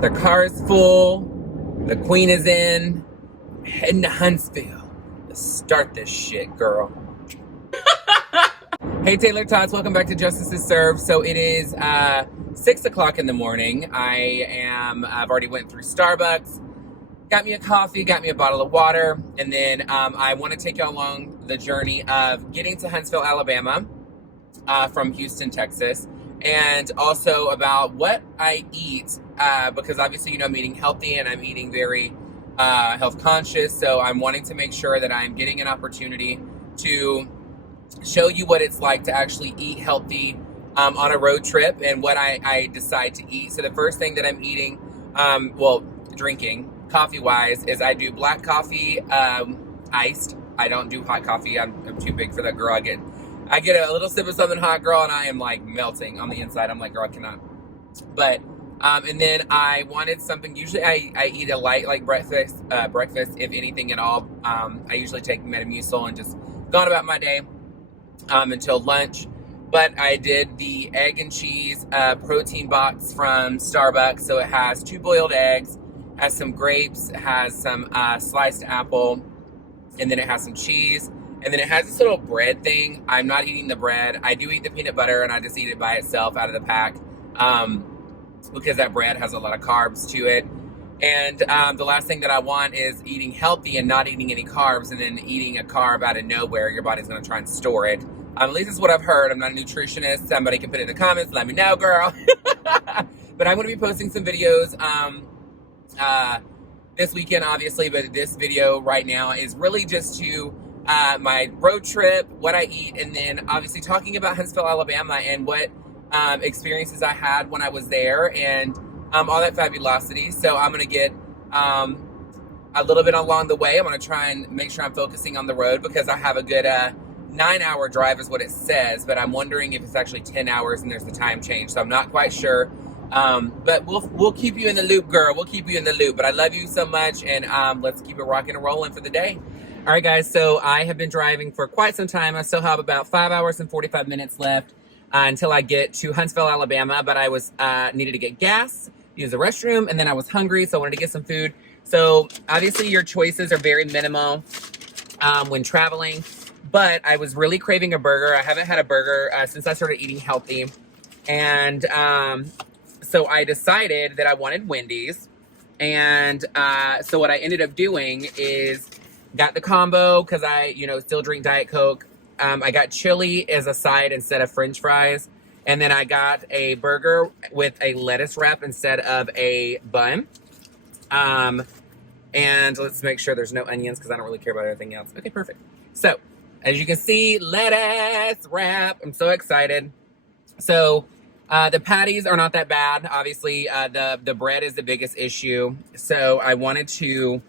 The car is full. The queen is in. I'm heading to Huntsville. Let's start this shit, girl. Hey, Taylor-tots. Welcome back to Justice is Served. So it is 6 o'clock in the morning. I've already went through Starbucks. Got me a coffee, got me a bottle of water, and then I want to take you along the journey of getting to Huntsville, Alabama from Houston, Texas, and also about what I eat because obviously, you know, I'm eating healthy and I'm eating very health conscious, so I'm wanting to make sure that I'm getting an opportunity to show you what it's like to actually eat healthy on a road trip and what I decide to eat. So the first thing that I'm eating, drinking, coffee-wise, is I do black coffee, iced. I don't do hot coffee. I'm too big for that, girl. I get a little sip of something hot, girl, and I am like melting on the inside. I'm like, girl, I cannot. But, and then I wanted something, usually I eat a light, like breakfast, if anything at all. I usually take Metamucil and just go on about my day until lunch. But I did the egg and cheese protein box from Starbucks. So it has 2 boiled eggs, has some grapes, has some sliced apple, and then it has some cheese. And then it has this little bread thing. I'm not eating the bread. I do eat the peanut butter, and I just eat it by itself out of the pack because that bread has a lot of carbs to it. And the last thing that I want is eating healthy and not eating any carbs, and then eating a carb out of nowhere. Your body's going to try and store it. At least that's what I've heard. I'm not a nutritionist. Somebody can put it in the comments. Let me know, girl. But I'm going to be posting some videos this weekend, obviously. But this video right now is really just to my road trip, what I eat, and then obviously talking about Huntsville, Alabama, and what experiences I had when I was there, and all that fabulosity. So I'm going to get a little bit along the way. I'm going to try and make sure I'm focusing on the road because I have a good 9-hour drive is what it says, but I'm wondering if it's actually 10 hours and there's the time change. So I'm not quite sure. But we'll keep you in the loop, girl. We'll keep you in the loop. But I love you so much, and let's keep it rocking and rolling for the day. All right, guys, so I have been driving for quite some time. I still have about 5 hours and 45 minutes left until I get to Huntsville, Alabama. But I was needed to get gas, use the restroom, and then I was hungry, so I wanted to get some food. So obviously your choices are very minimal when traveling. But I was really craving a burger. I haven't had a burger since I started eating healthy. And so I decided that I wanted Wendy's. And so what I ended up doing is got the combo because I, still drink Diet Coke. I got chili as a side instead of French fries. And then I got a burger with a lettuce wrap instead of a bun. And let's make sure there's no onions because I don't really care about anything else. Okay, perfect. So as you can see, lettuce wrap. I'm so excited. So the patties are not that bad. Obviously, the bread is the biggest issue. So I wanted to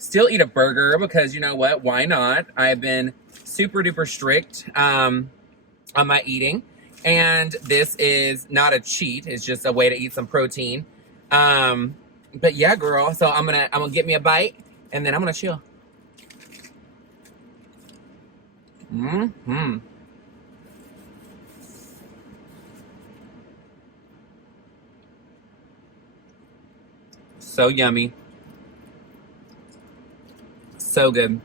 still eat a burger because you know what? Why not? I've been super duper strict on my eating. And this is not a cheat. It's just a way to eat some protein. But yeah, girl. So I'm gonna get me a bite and then I'm gonna chill. Mm-hmm. So yummy. So good.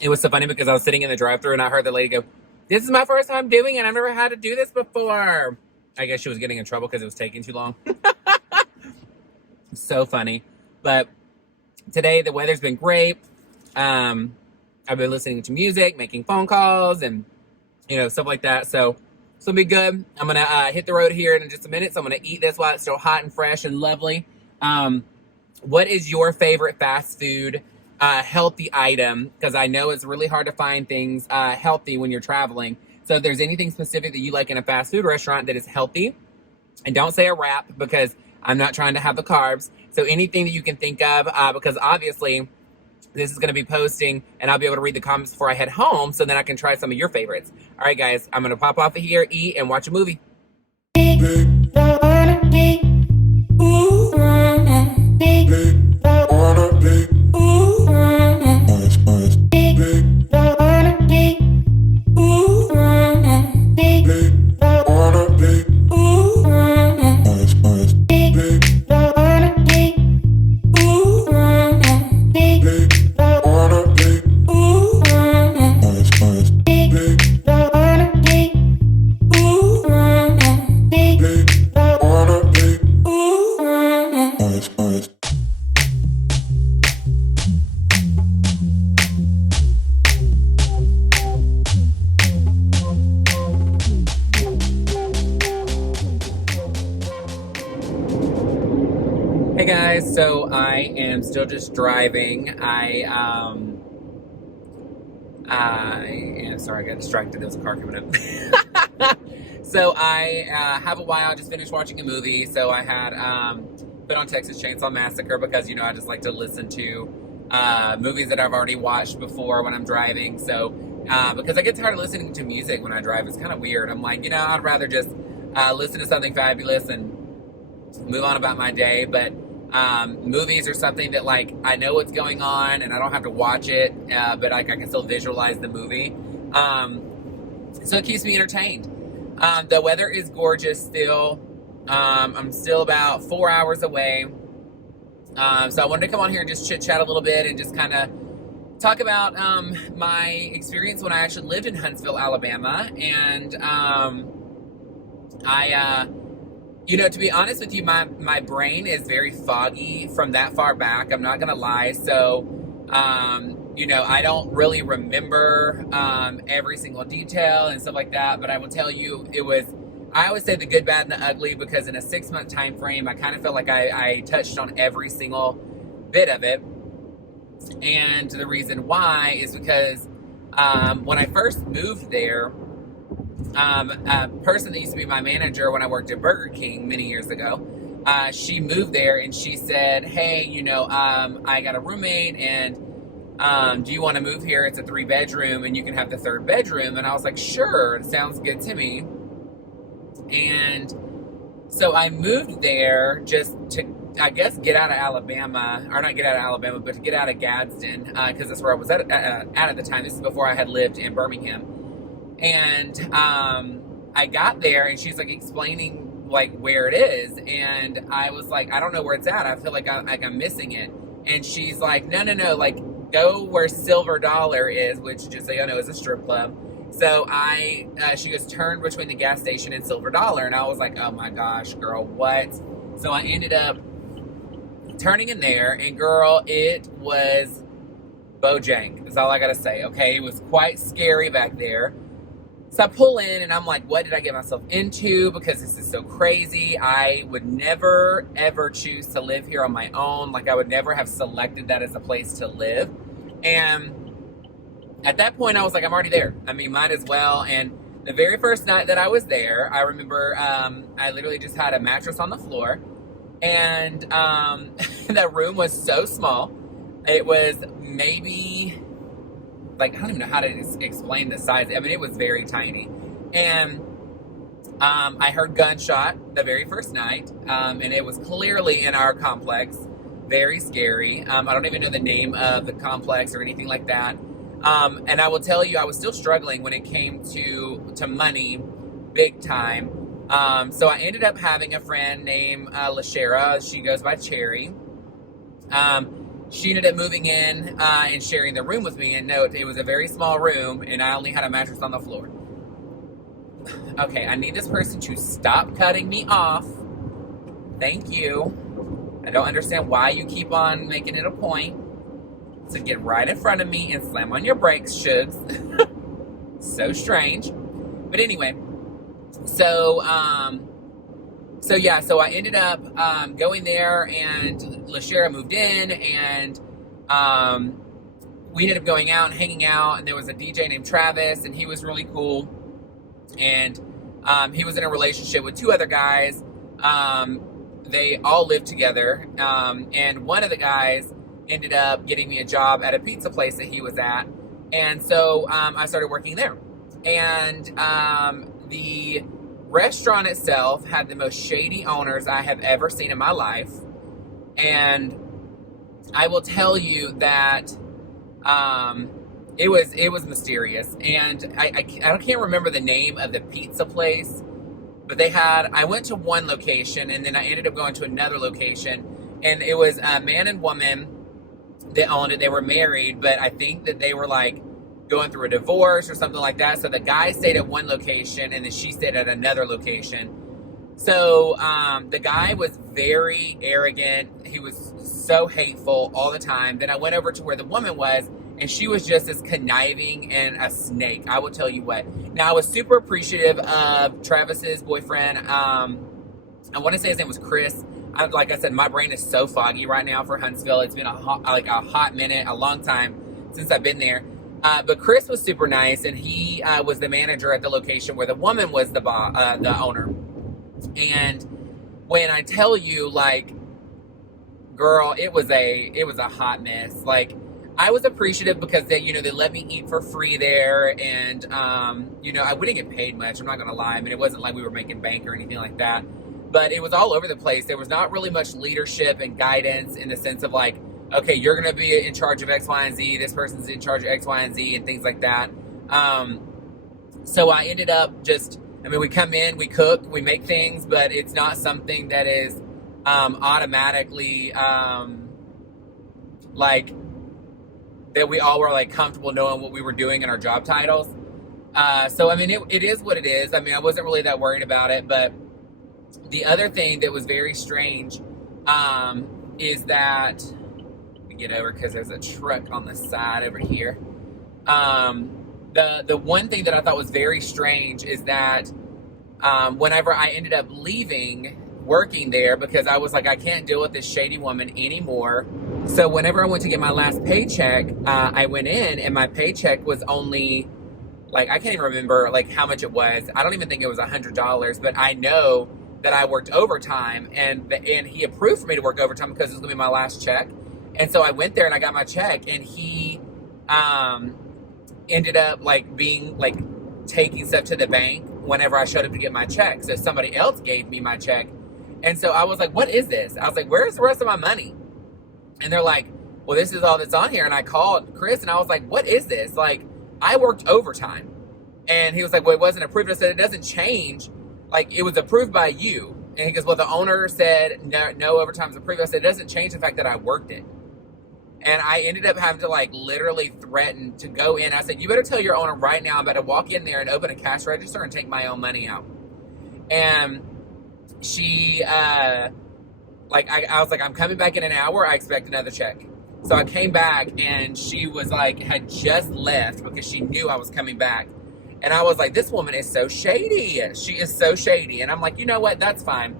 It was so funny because I was sitting in the drive-thru and I heard the lady go, "This is my first time doing it. I've never had to do this before." I guess she was getting in trouble because it was taking too long. So funny. But today the weather's been great. I've been listening to music, making phone calls, and stuff like that. So it's gonna be good. I'm gonna hit the road here in just a minute. So I'm gonna eat this while it's still hot and fresh and lovely. What is your favorite fast food healthy item? Because I know it's really hard to find things healthy when you're traveling. So if there's anything specific that you like in a fast food restaurant that is healthy, and don't say a wrap because I'm not trying to have the carbs. So anything that you can think of, because obviously this is going to be posting and I'll be able to read the comments before I head home so then I can try some of your favorites. All right, guys, I'm going to pop off of here, eat, and watch a movie. Hey guys, so I am still just driving. I am sorry, I got distracted. There was a car coming up. So I have a while. I just finished watching a movie. So I had put on Texas Chainsaw Massacre because I just like to listen to movies that I've already watched before when I'm driving. So because I get tired of listening to music when I drive, it's kind of weird. I'm like, I'd rather just listen to something fabulous and move on about my day. But movies are something that I know what's going on and I don't have to watch it, but I can still visualize the movie. So it keeps me entertained. The weather is gorgeous still. I'm still about 4 hours away. So I wanted to come on here and just chit chat a little bit and just kind of talk about my experience when I actually lived in Huntsville, Alabama. And to be honest with you, my brain is very foggy from that far back. I'm not going to lie. So, I don't really remember every single detail and stuff like that. But I will tell you, I always say the good, bad, and the ugly because in a 6-month time frame, I kind of felt like I touched on every single bit of it. And the reason why is because when I first moved there, a person that used to be my manager when I worked at Burger King many years ago, she moved there and she said, hey, I got a roommate and do you want to move here? It's a 3-bedroom and you can have the 3rd bedroom. And I was like, sure, it sounds good to me. And so I moved there just to, I guess, get out of Alabama, or not get out of Alabama, but to get out of Gadsden, because that's where I was at the time. This is before I had lived in Birmingham. And I got there and she's explaining where it is. And I was like, I don't know where it's at. I feel like I'm missing it. And she's like, no, go where Silver Dollar is, which just so you know is a strip club. So she goes, turn between the gas station and Silver Dollar. And I was like, oh my gosh, girl, what? So I ended up turning in there and girl, it was Bojank. That's all I got to say. Okay. It was quite scary back there. So I pull in and I'm like, what did I get myself into? Because this is so crazy. I would never, ever choose to live here on my own. I would never have selected that as a place to live. And at that point, I was like, I'm already there. I mean, might as well. And the very first night that I was there, I remember I literally just had a mattress on the floor. And that room was so small. It was maybe... I don't even know how to explain the size. I mean, it was very tiny. And I heard gunshot the very first night. And it was clearly in our complex. Very scary. I don't even know the name of the complex or anything like that. And I will tell you, I was still struggling when it came to money, big time. So I ended up having a friend named LaShara. She goes by Cherry. She ended up moving in and sharing the room with me. And note, it was a very small room, and I only had a mattress on the floor. Okay, I need this person to stop cutting me off. Thank you. I don't understand why you keep on making it a point to get right in front of me and slam on your brakes, Shugs. So strange. But anyway, so I ended up going there, and LaShara moved in, and we ended up going out and hanging out, and there was a DJ named Travis, and he was really cool, and he was in a relationship with 2 other guys. They all lived together, and one of the guys ended up getting me a job at a pizza place that he was at, and so I started working there, and the restaurant itself had the most shady owners I have ever seen in my life. And I will tell you that it was mysterious. And I can't remember the name of the pizza place, but I went to one location and then I ended up going to another location, and it was a man and woman that owned it. They were married, but I think that they were going through a divorce or something like that. So the guy stayed at one location and then she stayed at another location. So the guy was very arrogant. He was so hateful all the time. Then I went over to where the woman was, and she was just as conniving and a snake. I will tell you what. Now, I was super appreciative of Travis's boyfriend. I want to say his name was Chris. like I said, my brain is so foggy right now for Huntsville. It's been a hot minute, a long time since I've been there. But Chris was super nice, and he was the manager at the location where the woman was the owner. And when I tell you, like, girl, it was a hot mess. Like, I was appreciative because they let me eat for free there, and I wouldn't get paid much. I'm not gonna lie. I mean, it wasn't like we were making bank or anything like that, but it was all over the place. There was not really much leadership and guidance in the sense of like, okay, you're gonna be in charge of X, Y, and Z. This person's in charge of X, Y, and Z, and things like that. So I ended up we come in, we cook, we make things, but it's not something that is automatically like that we all were like comfortable knowing what we were doing in our job titles. So I mean, it is what it is. I mean, I wasn't really that worried about it. But the other thing that was very strange is that, let me get over because there's a truck on the side over here. The one thing that I thought was very strange is that whenever I ended up leaving working there, because I was like, I can't deal with this shady woman anymore. So whenever I went to get my last paycheck, I went in and my paycheck was only like, I can't even remember like how much it was. I don't even think it was $100, but I know that I worked overtime, and he approved for me to work overtime because it was gonna be my last check. And so I went there and I got my check, and he ended up like being like taking stuff to the bank whenever I showed up to get my check. So somebody else gave me my check. And so I was like, what is this? I was like, where's the rest of my money? And they're like, well, this is all that's on here. And I called Chris and I was like, what is this? Like, I worked overtime. And he was like, well, it wasn't approved. I said, it doesn't change. Like, it was approved by you. And he goes, well, the owner said no overtime's approved. I said, it doesn't change the fact that I worked it. And I ended up having to like literally threaten to go in. I said, you better tell your owner right now I'm about to walk in there and open a cash register and take my own money out. And she, I was like, I'm coming back in an hour. I expect another check. So I came back and she was like, had just left because she knew I was coming back. And I was like, this woman is so shady. She is so shady. And I'm like, you know what? That's fine.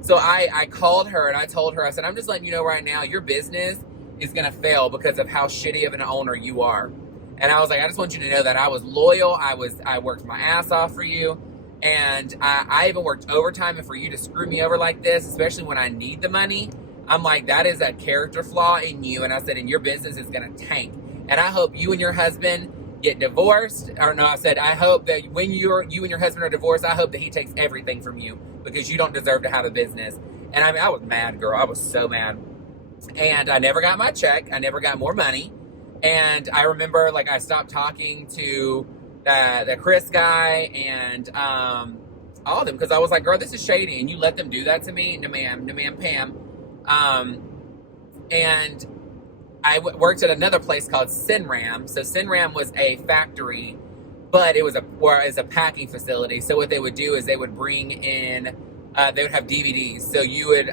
So I called her and I told her, I said, I'm just letting you know right now, your business is going to fail because of how shitty of an owner you are. And I was like, I just want you to know that I was loyal. I worked my ass off for you. And I even worked overtime, and for you to screw me over like this, especially when I need the money, I'm like, that is a character flaw in you. And I said, and your business is going to tank. And I hope you and your husband get divorced. Or no, I said, I hope that when you and your husband are divorced, I hope that he takes everything from you because you don't deserve to have a business. And I mean, I was mad, girl. I was so mad. And I never got my check. I never got more money. And I remember, like, I stopped talking to the Chris guy and all of them because I was like, girl, this is shady. And you let them do that to me? No, ma'am. No, ma'am, Pam. And I worked at another place called Sinram. So Sinram was a factory, but it was a packing facility. So what they would do is they would bring in, they would have DVDs. So you would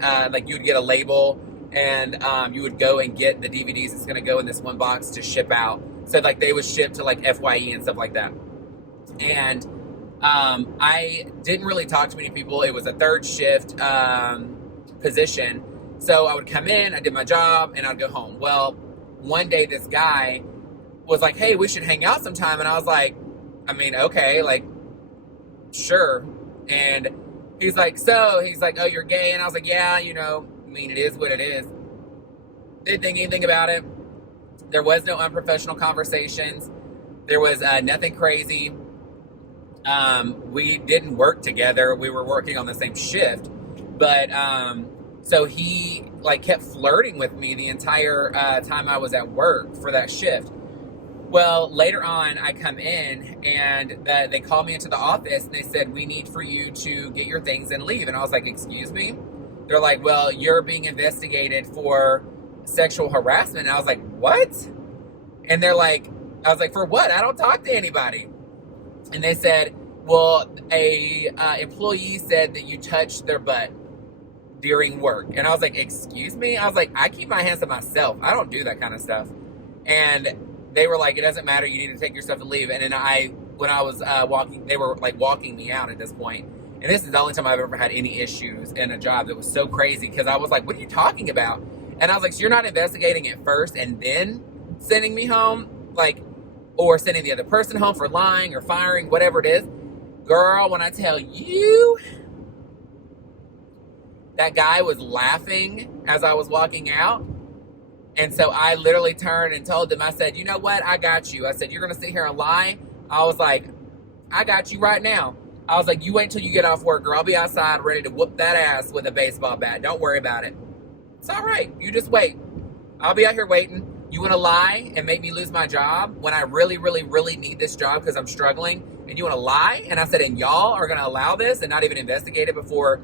get a label, and you would go and get the DVDs that's going to go in this one box to ship out. So like they would ship to like FYE and stuff like that. And I didn't really talk to many people. It was a third shift position. So I would come in, I did my job, and I'd go home. Well, one day this guy was like, hey, we should hang out sometime. And I was like, I mean, okay, like, sure. And he's like, oh, you're gay? And I was like, yeah, I mean, it is what it is. Didn't think anything about it. There was no unprofessional conversations. There was nothing crazy. We didn't work together. We were working on the same shift. But so he like kept flirting with me the entire time I was at work for that shift. Well, later on, I come in and they called me into the office and they said, we need for you to get your things and leave. And I was like, excuse me? They're like, well, you're being investigated for sexual harassment. And I was like, what? And they're like, I was like, for what? I don't talk to anybody. And they said, well, a employee said that you touched their butt during work. And I was like, excuse me? I was like, I keep my hands to myself. I don't do that kind of stuff. And they were like, it doesn't matter. You need to take your stuff and leave. And then when I was walking, they were like walking me out at this point. And this is the only time I've ever had any issues in a job that was so crazy, because I was like, what are you talking about? And I was like, so you're not investigating it first and then sending me home? Like, or sending the other person home for lying or firing, whatever it is. Girl, when I tell you, that guy was laughing as I was walking out. And so I literally turned and told him, I said, you know what? I got you. I said, you're going to sit here and lie? I was like, I got you right now. I was like, you wait till you get off work, girl. I'll be outside ready to whoop that ass with a baseball bat. Don't worry about it. It's all right. You just wait. I'll be out here waiting. You want to lie and make me lose my job when I really, really, really need this job because I'm struggling? And you want to lie? And I said, and y'all are going to allow this and not even investigate it before,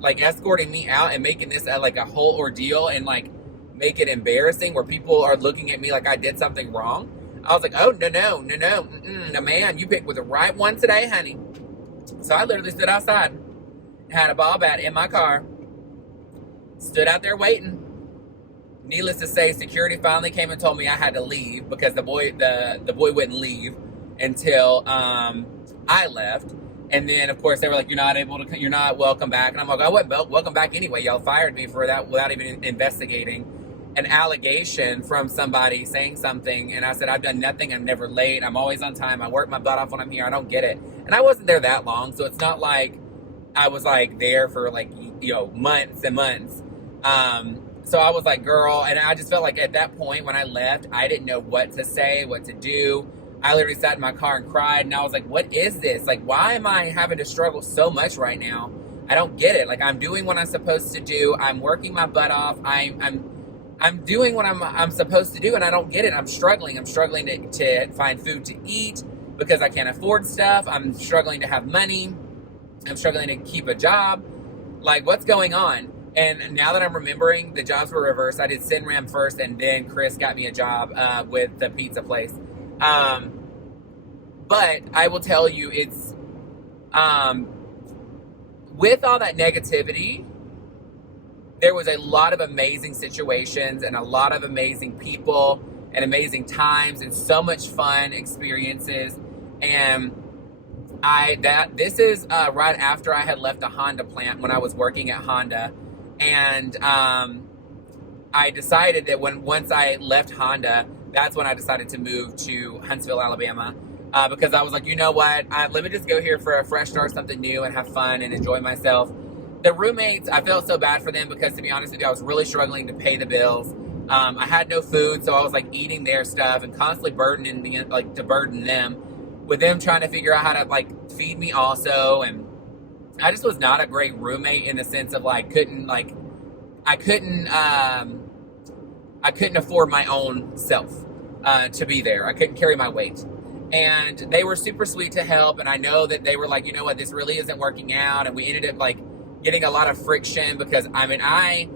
like, escorting me out and making this like a whole ordeal and like make it embarrassing where people are looking at me like I did something wrong? I was like, oh, no, man, you picked with the right one today, honey. So I literally stood outside, had a ball bat in my car, stood out there waiting. Needless to say, security finally came and told me I had to leave because the boy wouldn't leave until I left. And then, of course, they were like, you're not welcome back. And I'm like, I wasn't welcome back anyway. Y'all fired me for that without even investigating an allegation from somebody saying something. And I said, I've done nothing. I'm never late. I'm always on time. I work my butt off when I'm here. I don't get it. And I wasn't there that long. So it's not like I was like there for like, months and months. So I was like, girl, and I just felt like at that point when I left, I didn't know what to say, what to do. I literally sat in my car and cried, and I was like, what is this? Like, why am I having to struggle so much right now? I don't get it. Like, I'm doing what I'm supposed to do. I'm working my butt off. I'm doing what I'm supposed to do, and I don't get it. I'm struggling. I'm struggling to find food to eat because I can't afford stuff. I'm struggling to have money. I'm struggling to keep a job. Like, what's going on? And now that I'm remembering, the jobs were reversed. I did Sinram first, and then Chris got me a job with the pizza place. But I will tell you, it's with all that negativity, there was a lot of amazing situations and a lot of amazing people and amazing times and so much fun experiences. And this is right after I had left the Honda plant when I was working at Honda. And I decided that once I left Honda, that's when I decided to move to Huntsville, Alabama, because I was like, you know what? Let me just go here for a fresh start, something new, and have fun and enjoy myself. The roommates, I felt so bad for them because, to be honest with you, I was really struggling to pay the bills. I had no food, so I was like eating their stuff and constantly to burden them with them trying to figure out how to like feed me also. And I just was not a great roommate in the sense of like I couldn't afford my own self to be there. I couldn't carry my weight. And they were super sweet to help. And I know that they were like, you know what, this really isn't working out. And we ended up like getting a lot of friction because I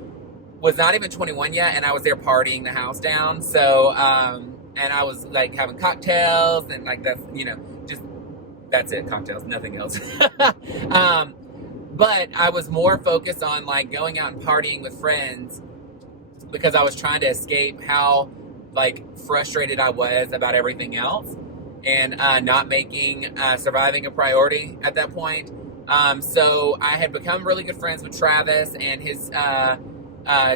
was not even 21 yet, and I was there partying the house down. So and I was like having cocktails and like that's it, cocktails, nothing else. But I was more focused on like going out and partying with friends because I was trying to escape how like frustrated I was about everything else and not making surviving a priority at that point. So I had become really good friends with Travis and his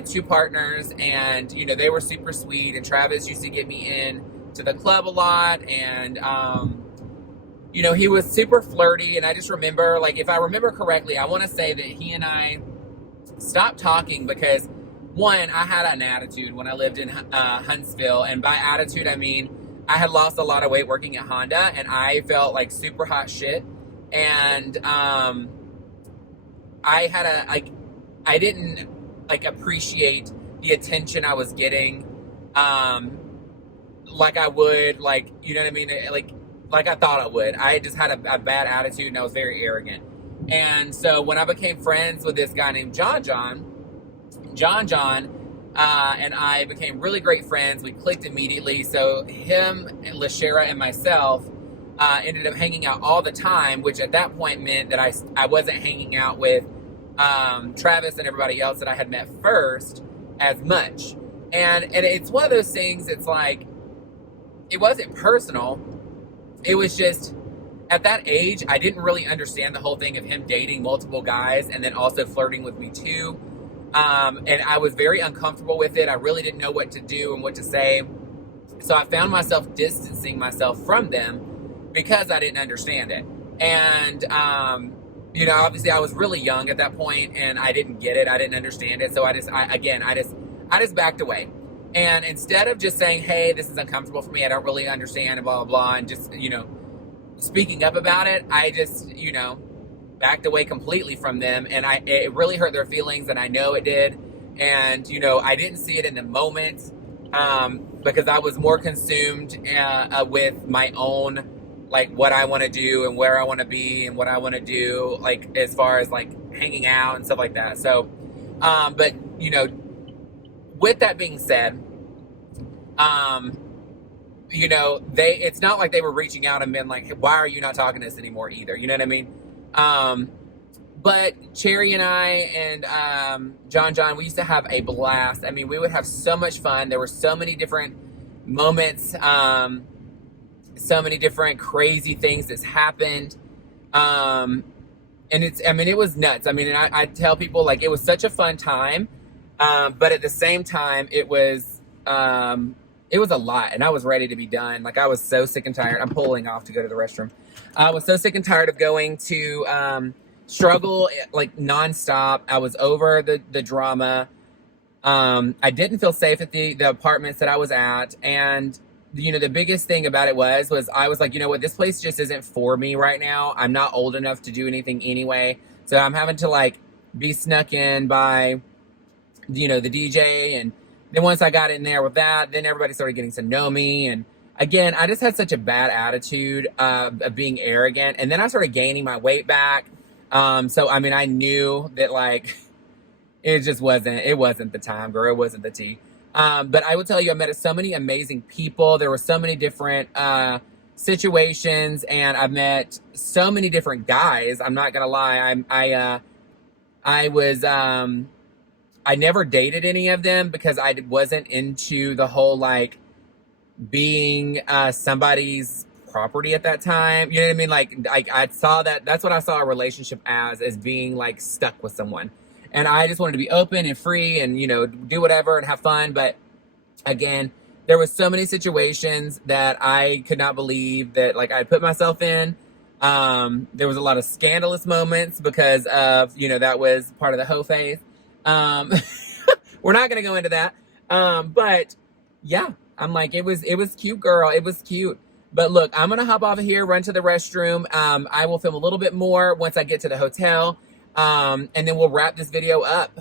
two partners, and they were super sweet. And Travis used to get me in to the club a lot, and he was super flirty. And I just remember, like, if I remember correctly, I want to say that he and I stopped talking because, one, I had an attitude when I lived in Huntsville, and by attitude I mean I had lost a lot of weight working at Honda, and I felt like super hot shit. And I didn't like appreciate the attention I was getting like I would, like, you know what I mean, like I thought I would. I just had a bad attitude, and I was very arrogant. And so when I became friends with this guy named John and I became really great friends. We clicked immediately. So him, and LaShara, and myself ended up hanging out all the time, which at that point meant that I wasn't hanging out with Travis and everybody else that I had met first as much. And it's one of those things, it's like, it wasn't personal. It was just, at that age, I didn't really understand the whole thing of him dating multiple guys and then also flirting with me too. And I was very uncomfortable with it. I really didn't know what to do and what to say. So I found myself distancing myself from them because I didn't understand it. And, you know, obviously I was really young at that point and I didn't get it. I didn't understand it. So I just backed away. And instead of just saying, hey, this is uncomfortable for me, I don't really understand, and blah, blah, blah, and just, you know, speaking up about it, I just, you know, backed away completely from them. And it really hurt their feelings, and I know it did. And, you know, I didn't see it in the moment because I was more consumed with my own, like, what I want to do and where I want to be and what I want to do, like, as far as, like, hanging out and stuff like that. So, but, you know, with that being said, you know, it's not like they were reaching out and been like, hey, why are you not talking to us anymore either? You know what I mean? But Cherry and I and John, we used to have a blast. I mean, we would have so much fun. There were so many different moments, so many different crazy things that's happened. And it was nuts. I mean, and I tell people, like, it was such a fun time. But at the same time, it was a lot, and I was ready to be done. Like, I was so sick and tired. I'm pulling off to go to the restroom. I was so sick and tired of going to struggle, like, nonstop. I was over the drama. I didn't feel safe at the apartments that I was at. And, you know, the biggest thing about it was I was like, you know what, this place just isn't for me right now. I'm not old enough to do anything anyway. So I'm having to, like, be snuck in by, you know, the DJ. And then once I got in there with that, then everybody started getting to know me. And again, I just had such a bad attitude of being arrogant. And then I started gaining my weight back. So, I mean, I knew that, like, it wasn't the time, girl. It wasn't the tea. But I will tell you, I met so many amazing people. There were so many different situations, and I've met so many different guys. I'm not going to lie. I never dated any of them because I wasn't into the whole, like, being somebody's property at that time. You know what I mean? Like, I saw that's what I saw a relationship as being, like, stuck with someone. And I just wanted to be open and free and, you know, do whatever and have fun. But again, there was so many situations that I could not believe that, like, I put myself in. There was a lot of scandalous moments because of, you know, that was part of the hoe phase. We're not going to go into that. But yeah, I'm like, it was cute, girl. It was cute. But look, I'm going to hop off of here, run to the restroom. I will film a little bit more once I get to the hotel. And then we'll wrap this video up.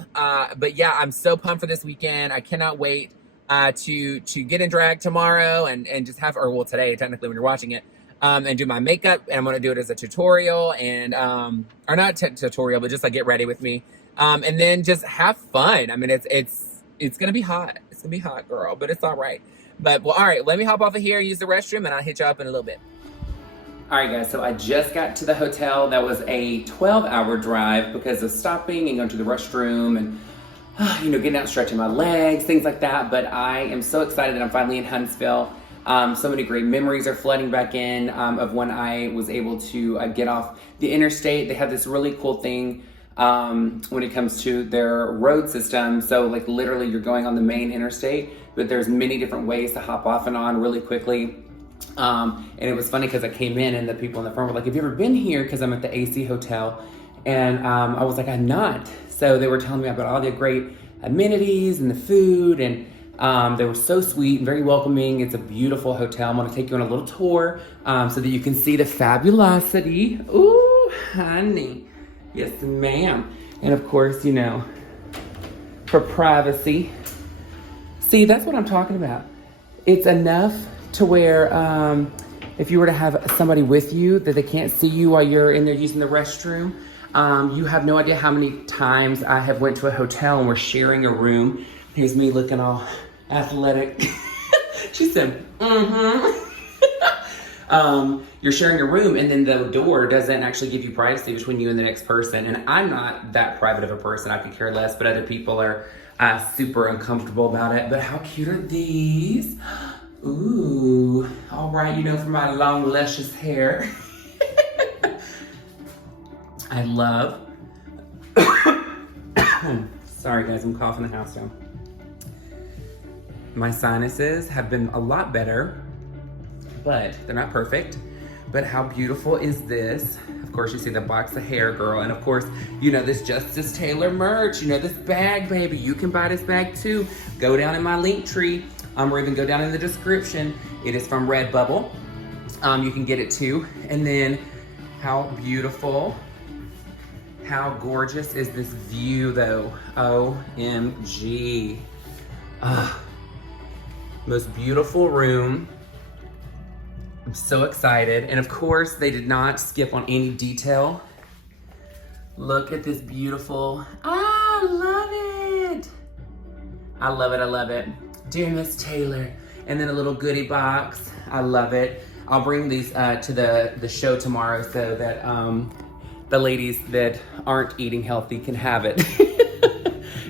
But yeah, I'm so pumped for this weekend. I cannot wait, to get in drag tomorrow and just well, today, technically, when you're watching it, and do my makeup. And I'm going to do it as a tutorial and, or not tutorial, but just like get ready with me. And then just have fun. I mean, it's going to be hot. It's going to be hot, girl, but it's all right. But, well, all right, let me hop off of here, use the restroom, and I'll hit you up in a little bit. All right, guys, so I just got to the hotel. That was a 12-hour drive because of stopping and going to the restroom and, you know, getting out, stretching my legs, things like that. But I am so excited that I'm finally in Huntsville. So many great memories are flooding back in of when I was able to get off the interstate. They have this really cool thing when it comes to their road system. So, like, literally you're going on the main interstate, but there's many different ways to hop off and on really quickly. And it was funny because I came in and the people in the front were like, have you ever been here? Because I'm at the AC Hotel. And I was like, I'm not. So they were telling me about all the great amenities and the food. And they were so sweet and very welcoming. It's a beautiful hotel. I'm going to take you on a little tour so that you can see the fabulosity. Ooh, honey. Yes, ma'am. And of course, you know, for privacy. See, that's what I'm talking about. It's enough to where if you were to have somebody with you that they can't see you while you're in there using the restroom, you have no idea how many times I have went to a hotel and we're sharing a room. Here's me looking all athletic. She said, you're sharing a room and then the door doesn't actually give you privacy between you and the next person. And I'm not that private of a person. I could care less, but other people are super uncomfortable about it. But how cute are these? Ooh, all right, you know, for my long, luscious hair. I love, sorry guys, I'm coughing the house down. My sinuses have been a lot better, but they're not perfect. But how beautiful is this? Of course, you see the box of hair, girl. And of course, you know this Justice Taylor merch. You know this bag, baby. You can buy this bag too. Go down in my link tree, or even go down in the description. It is from Redbubble. You can get it too. And then how beautiful, how gorgeous is this view though? OMG. Most beautiful room. I'm so excited. And of course, they did not skip on any detail. Look at this beautiful, I love it. I love it, I love it. Dear Miss Taylor. And then a little goodie box. I love it. I'll bring these to the show tomorrow so that the ladies that aren't eating healthy can have it.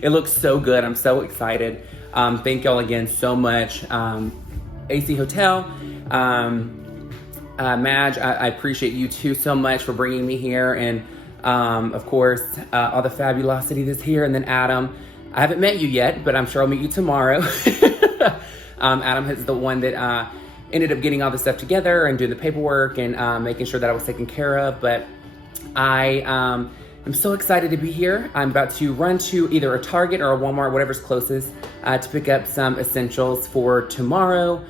It looks so good. I'm so excited. Thank y'all again so much. AC Hotel, Madge, I appreciate you too so much for bringing me here. And of course, all the fabulosity that's here. And then Adam, I haven't met you yet, but I'm sure I'll meet you tomorrow. Adam is the one that ended up getting all the stuff together and doing the paperwork and making sure that I was taken care of. But I am so excited to be here. I'm about to run to either a Target or a Walmart, whatever's closest, to pick up some essentials for tomorrow.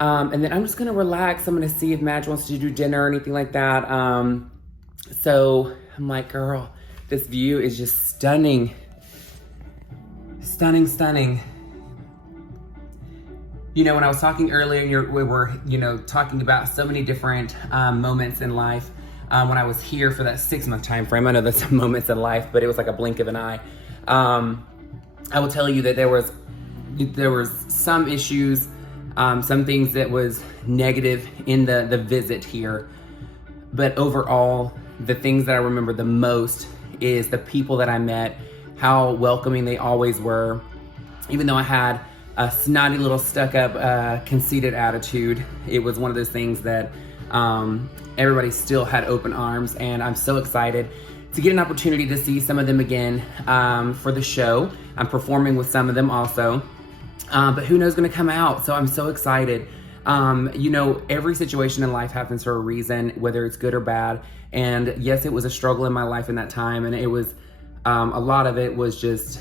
And then I'm just gonna relax. I'm gonna see if Madge wants to do dinner or anything like that. So I'm like, girl, this view is just stunning. Stunning, stunning. You know, when I was talking earlier, we were, you know, talking about so many different moments in life. When I was here for that 6-month time frame, I know there's some moments in life, but it was like a blink of an eye. I will tell you that there was some issues, some things that was negative in the visit here. But overall, the things that I remember the most is the people that I met, how welcoming they always were. Even though I had a snotty little stuck-up, conceited attitude, it was one of those things that everybody still had open arms, and I'm so excited to get an opportunity to see some of them again for the show. I'm performing with some of them also, but who knows gonna come out, so I'm so excited. You know, every situation in life happens for a reason, whether it's good or bad, and yes, it was a struggle in my life in that time, and it was, a lot of it was just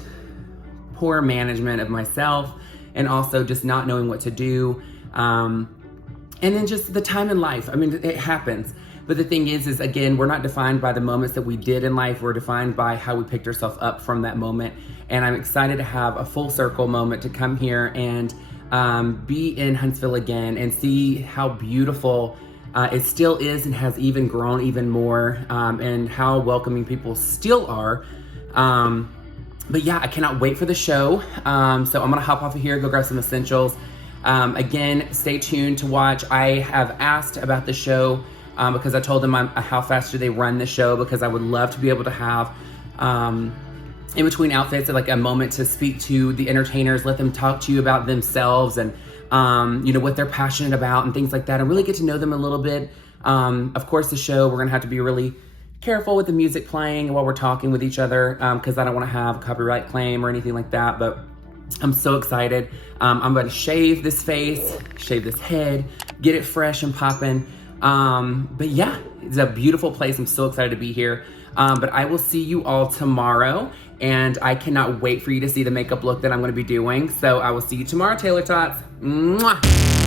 poor management of myself, and also just not knowing what to do. And then just the time in life. I mean, it happens. But the thing is again, we're not defined by the moments that we did in life. We're defined by how we picked ourselves up from that moment. And I'm excited to have a full circle moment to come here and be in Huntsville again and see how beautiful it still is and has even grown even more, and how welcoming people still are. But yeah, I cannot wait for the show. So I'm gonna hop off of here, go grab some essentials. Again, stay tuned to watch. I have asked about the show because I told them how fast do they run the show, because I would love to be able to have in between outfits like a moment to speak to the entertainers, let them talk to you about themselves and you know, what they're passionate about and things like that, and really get to know them a little bit. Of course, the show, we're gonna have to be really careful with the music playing while we're talking with each other, because I don't want to have a copyright claim or anything like that. But I'm so excited. I'm going to shave this face, shave this head, get it fresh and popping. But yeah, it's a beautiful place. I'm so excited to be here. But I will see you all tomorrow, and I cannot wait for you to see the makeup look that I'm going to be doing. So I will see you tomorrow, Taylor-tots. Mwah!